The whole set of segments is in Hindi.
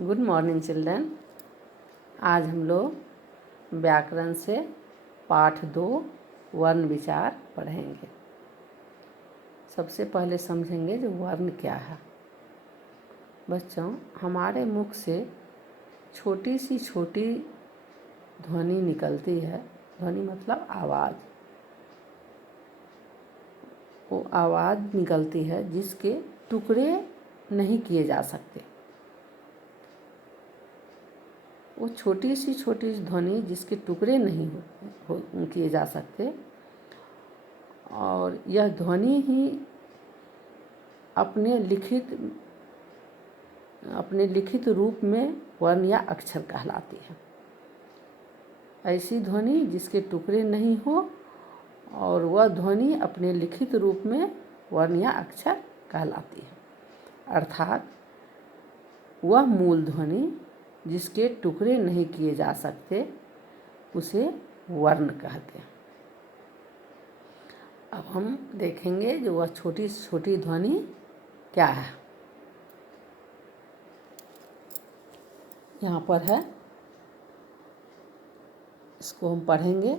Good morning children. आज हम लोग व्याकरण से पाठ 2 वर्ण विचार पढ़ेंगे। सबसे पहले समझेंगे जो वर्ण क्या है। बच्चों, हमारे मुख से छोटी सी छोटी ध्वनि निकलती है। ध्वनि मतलब आवाज़। वो आवाज़ निकलती है जिसके टुकड़े नहीं किए जा सकते। वो छोटी सी ध्वनि जिसके टुकड़े नहीं किए जा सकते, और यह ध्वनि ही अपने लिखित रूप में वर्ण या अक्षर कहलाती है। ऐसी ध्वनि जिसके टुकड़े नहीं हो और वह ध्वनि अपने लिखित रूप में वर्ण या अक्षर कहलाती है। अर्थात वह मूल ध्वनि जिसके टुकड़े नहीं किए जा सकते उसे वर्ण कहते हैं। अब हम देखेंगे जो वह छोटी छोटी ध्वनि क्या है। यहाँ पर है, इसको हम पढ़ेंगे।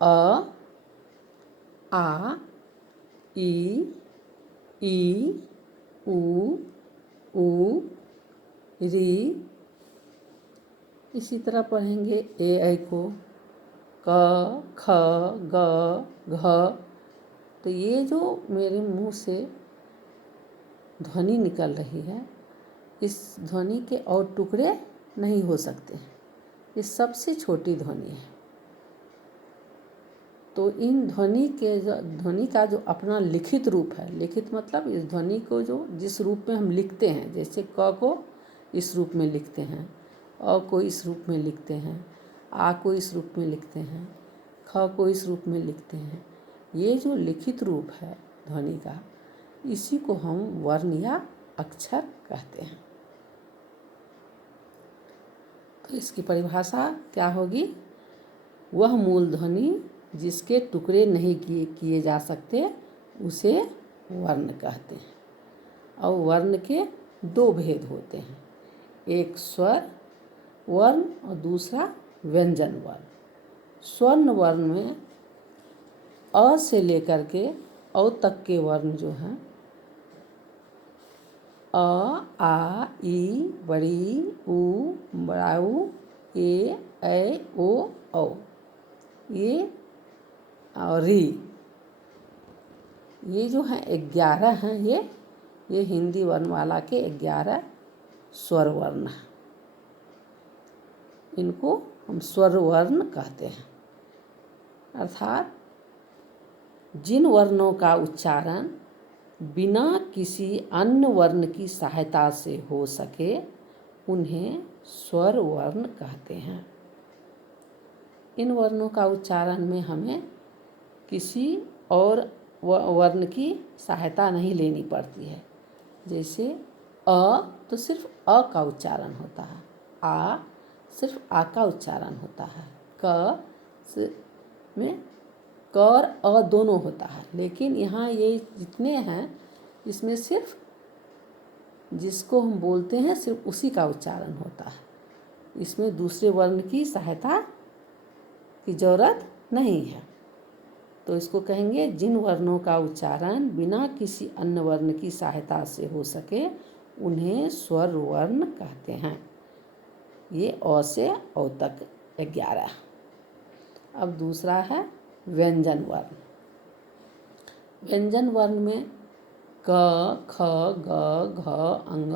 अ, आ, ई, उ, री। इसी तरह पढ़ेंगे ए, ऐ को, क, ख, ग, घ। तो ये जो मेरे मुंह से ध्वनि निकल रही है, इस ध्वनि के और टुकड़े नहीं हो सकते। ये सबसे छोटी ध्वनि है। तो इन ध्वनि का जो अपना लिखित रूप है, लिखित मतलब इस ध्वनि को जो जिस रूप में हम लिखते हैं, जैसे क को इस रूप में लिखते हैं, अ को इस रूप में लिखते हैं, आ को इस रूप में लिखते हैं, ख को इस रूप में लिखते हैं। ये जो लिखित रूप है ध्वनि का, इसी को हम वर्ण या अक्षर कहते हैं। तो इसकी परिभाषा क्या होगी? वह मूल ध्वनि जिसके टुकड़े नहीं किए जा सकते उसे वर्ण कहते हैं। और वर्ण के 2 भेद होते हैं, एक स्वर वर्ण और दूसरा व्यंजन वर्ण। स्वर्ण वर्ण में अ से लेकर के औ तक के वर्ण जो हैं, अ, आ, ई, बड़ी, उ, बड़ा उ, ए, ऐ, ओ, औ, ये और री, ये जो हैं 11 हैं। ये हिंदी वर्णमाला के 11 स्वर वर्ण हैं। इनको हम स्वर वर्ण कहते हैं। अर्थात जिन वर्णों का उच्चारण बिना किसी अन्य वर्ण की सहायता से हो सके उन्हें स्वर वर्ण कहते हैं। इन वर्णों का उच्चारण में हमें किसी और वर्ण की सहायता नहीं लेनी पड़ती है। जैसे अ तो सिर्फ अ का उच्चारण होता है, आ सिर्फ आ का उच्चारण होता है, क में क और अ दोनों होता है। लेकिन यहाँ ये जितने हैं, इसमें सिर्फ जिसको हम बोलते हैं सिर्फ उसी का उच्चारण होता है। इसमें दूसरे वर्ण की सहायता की ज़रूरत नहीं है। तो इसको कहेंगे जिन वर्णों का उच्चारण बिना किसी अन्य वर्ण की सहायता से हो सके उन्हें स्वर वर्ण कहते हैं। ये अ से औ तक 11। अब दूसरा है व्यंजन वर्ण। व्यंजन वर्ण में क, ख, ग, घ, अंग,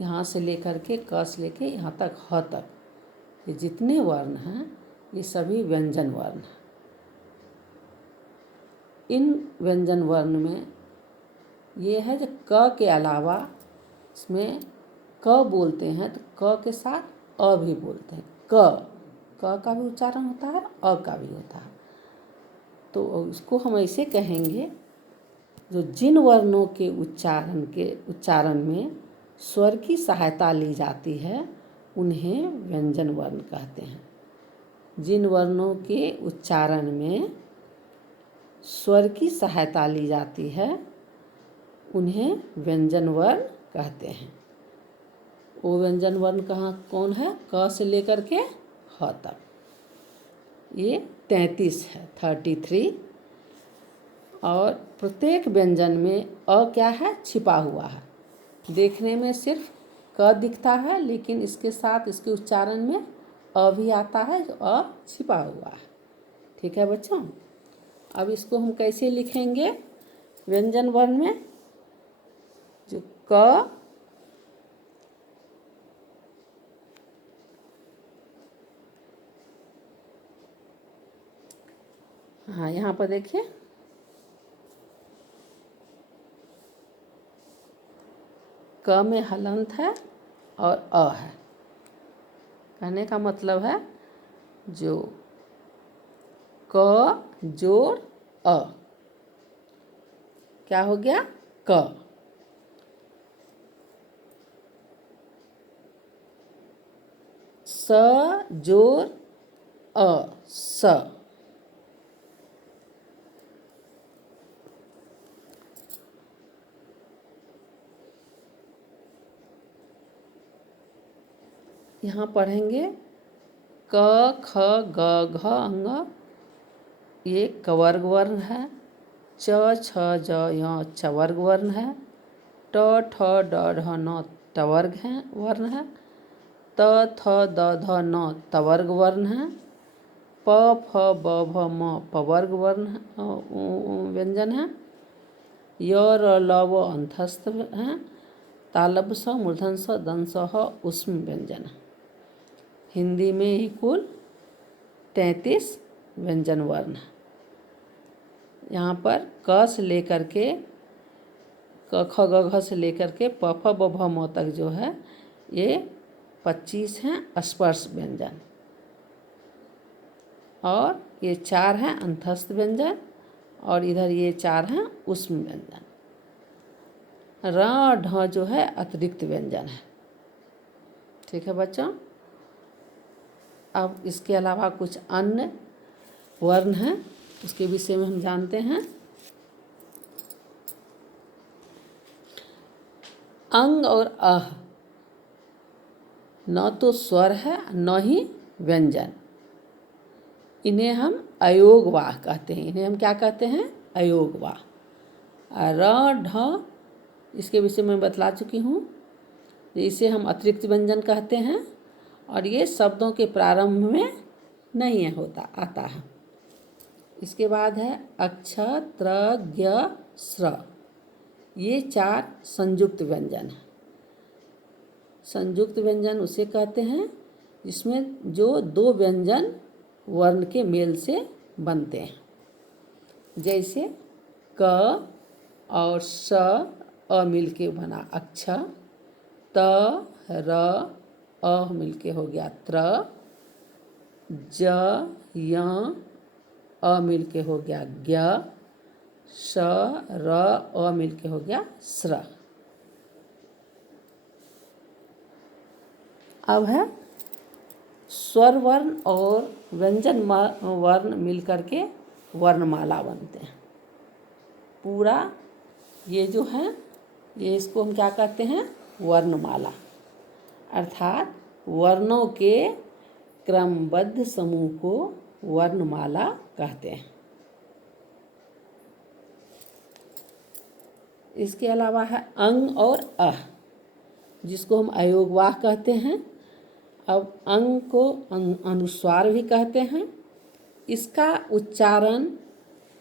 यहाँ से लेकर के क से लेके यहाँ तक ह तक, ये जितने वर्ण हैं ये सभी व्यंजन वर्ण हैं। इन व्यंजन वर्ण में ये है जो क के अलावा इसमें क बोलते हैं तो क के साथ अ भी बोलते हैं। क का भी उच्चारण होता है, अ का भी होता है। तो इसको हम ऐसे कहेंगे, जो जिन वर्णों के उच्चारण में स्वर की सहायता ली जाती है उन्हें व्यंजन वर्ण कहते हैं। जिन वर्णों के उच्चारण में स्वर की सहायता ली जाती है उन्हें व्यंजन वर्ण कहते हैं। वो व्यंजन वर्ण कहाँ कौन है? क से लेकर के ह तक। ये 33 है, 33। और प्रत्येक व्यंजन में अ क्या है? छिपा हुआ है। देखने में सिर्फ क दिखता है, लेकिन इसके साथ इसके उच्चारण में अ भी आता है, जो अ छिपा हुआ है। ठीक है बच्चों, अब इसको हम कैसे लिखेंगे व्यंजन वर्ण में? जो क, हाँ यहाँ पर देखिए, क में हलंत है और अ है। कहने का मतलब है जो क जोड़ अ क्या हो गया? क। स जोड़ अ स। यहाँ पढ़ेंगे क ख ग घ अंग, ये कवर्ग वर्ण है। च छ ज य चवर्ग वर्ण है। ट ठ ड ढ न टवर्ग है वर्ण है। त थ द ध न तवर्ग वर्ण है। प फ ब भ म पवर्ग वर्ण व्यंजन है। य र ल व अंतस्थ है। तालब स मूर्धन स दंस ह उष्म व्यंजन है। हिंदी में ही कुल 33 व्यंजन वर्ण है। यहाँ पर क से लेकर के क ख ग घ से लेकर के प फ ब भ म तक जो है ये 25 हैं स्पर्श व्यंजन, और ये 4 हैं अंतस्थ व्यंजन, और इधर ये 4 हैं उष्म व्यंजन। र ढ जो है अतिरिक्त व्यंजन है। ठीक है बच्चों, अब इसके अलावा कुछ अन्य वर्ण हैं, उसके विषय में हम जानते हैं। अंग और अह न तो स्वर है न ही व्यंजन, इन्हें हम अयोगवाह कहते हैं। इन्हें हम क्या कहते हैं? अयोगवाह। र ढ इसके विषय में बतला चुकी हूँ। इसे हम अतिरिक्त व्यंजन कहते हैं, और ये शब्दों के प्रारंभ में नहीं होता आता है। इसके बाद है अक्ष त्र ज्ञ स्र, ये 4 संयुक्त व्यंजन है। संयुक्त व्यंजन उसे कहते हैं जिसमें जो 2 व्यंजन वर्ण के मेल से बनते हैं। जैसे क और स अ मिल के बना अक्ष, त र अ मिल के हो गया त्र, ज य अ मिल के हो गया ज्ञ, स र अ मिल के हो गया स्र। अब है स्वर वर्ण और व्यंजन वर्ण मिलकर के वर्णमाला बनते हैं। पूरा ये जो है ये इसको हम क्या कहते हैं? वर्णमाला, अर्थात वर्णों के क्रमबद्ध समूह को वर्णमाला कहते हैं। इसके अलावा है अंग और अह, जिसको हम अयोगवाह कहते हैं। अब अंग को अनुस्वार भी कहते हैं। इसका उच्चारण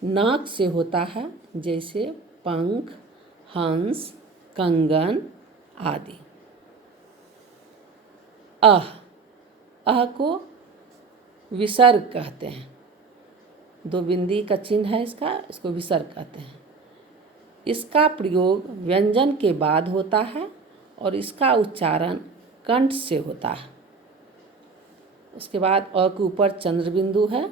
नाक से होता है, जैसे पंख, हंस, कंगन आदि। अह को विसर्ग कहते हैं। 2 बिंदी का चिन्ह है इसको विसर्ग कहते हैं। इसका प्रयोग व्यंजन के बाद होता है और इसका उच्चारण कंठ से होता है। उसके बाद अ के ऊपर चंद्र बिंदु है,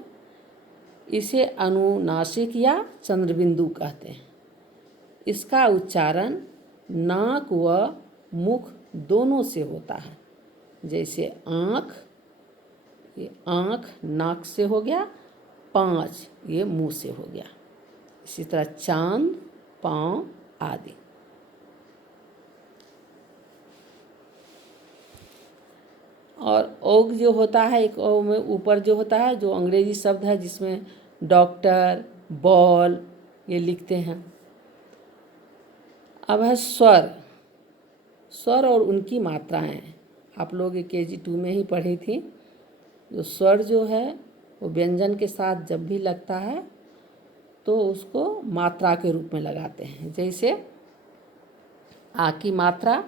इसे अनुनासिक या चंद्र बिंदु कहते हैं। इसका उच्चारण नाक व मुख दोनों से होता है। जैसे आँख, ये आँख नाक से हो गया, 5 ये मुंह से हो गया। इसी तरह चांद, पाँव आदि। और ओग जो होता है, एक ओ में ऊपर जो होता है, जो अंग्रेजी शब्द है जिसमें डॉक्टर, बॉल ये लिखते हैं। अब है स्वर। स्वर और उनकी मात्राएं आप लोग KG 2 में ही पढ़ी थी। जो स्वर जो है वो व्यंजन के साथ जब भी लगता है तो उसको मात्रा के रूप में लगाते हैं। जैसे आ की मात्रा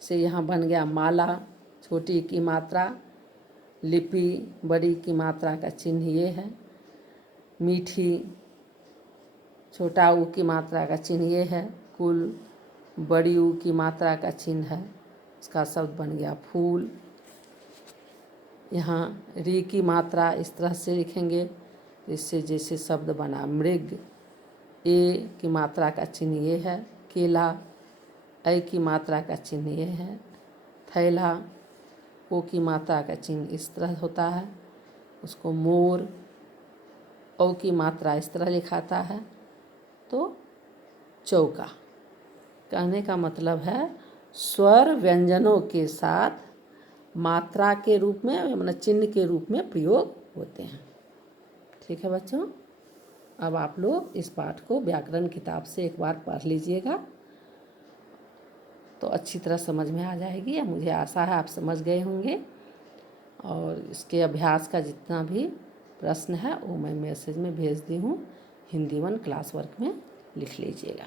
से यहाँ बन गया माला, छोटी की मात्रा, लिपि, बड़ी की मात्रा का चिन्ह ये है। मीठी, छोटा ऊ की मात्रा का चिन्ह ये है। कुल, बड़ी ऊ की मात्रा का चिन्ह है, इसका शब्द बन गया फूल। यहाँ री की मात्रा इस तरह से लिखेंगे, इससे जैसे शब्द बना मृग। ए की मात्रा का चिन्ह ये है केला। ऐ की मात्रा का चिन्ह ये है थैला। ओ की मात्रा का चिन्ह इस तरह होता है, उसको मोर। औ की मात्रा इस तरह लिखाता है तो चौका। कहने का मतलब है स्वर व्यंजनों के साथ मात्रा के रूप में, मतलब चिन्ह के रूप में प्रयोग होते हैं। ठीक है बच्चों, अब आप लोग इस पाठ को व्याकरण किताब से एक बार पढ़ लीजिएगा तो अच्छी तरह समझ में आ जाएगी। मुझे आशा है आप समझ गए होंगे। और इसके अभ्यास का जितना भी प्रश्न है वो मैं मैसेज में भेज दी हूँ, हिंदी 1 क्लास वर्क में लिख लीजिएगा।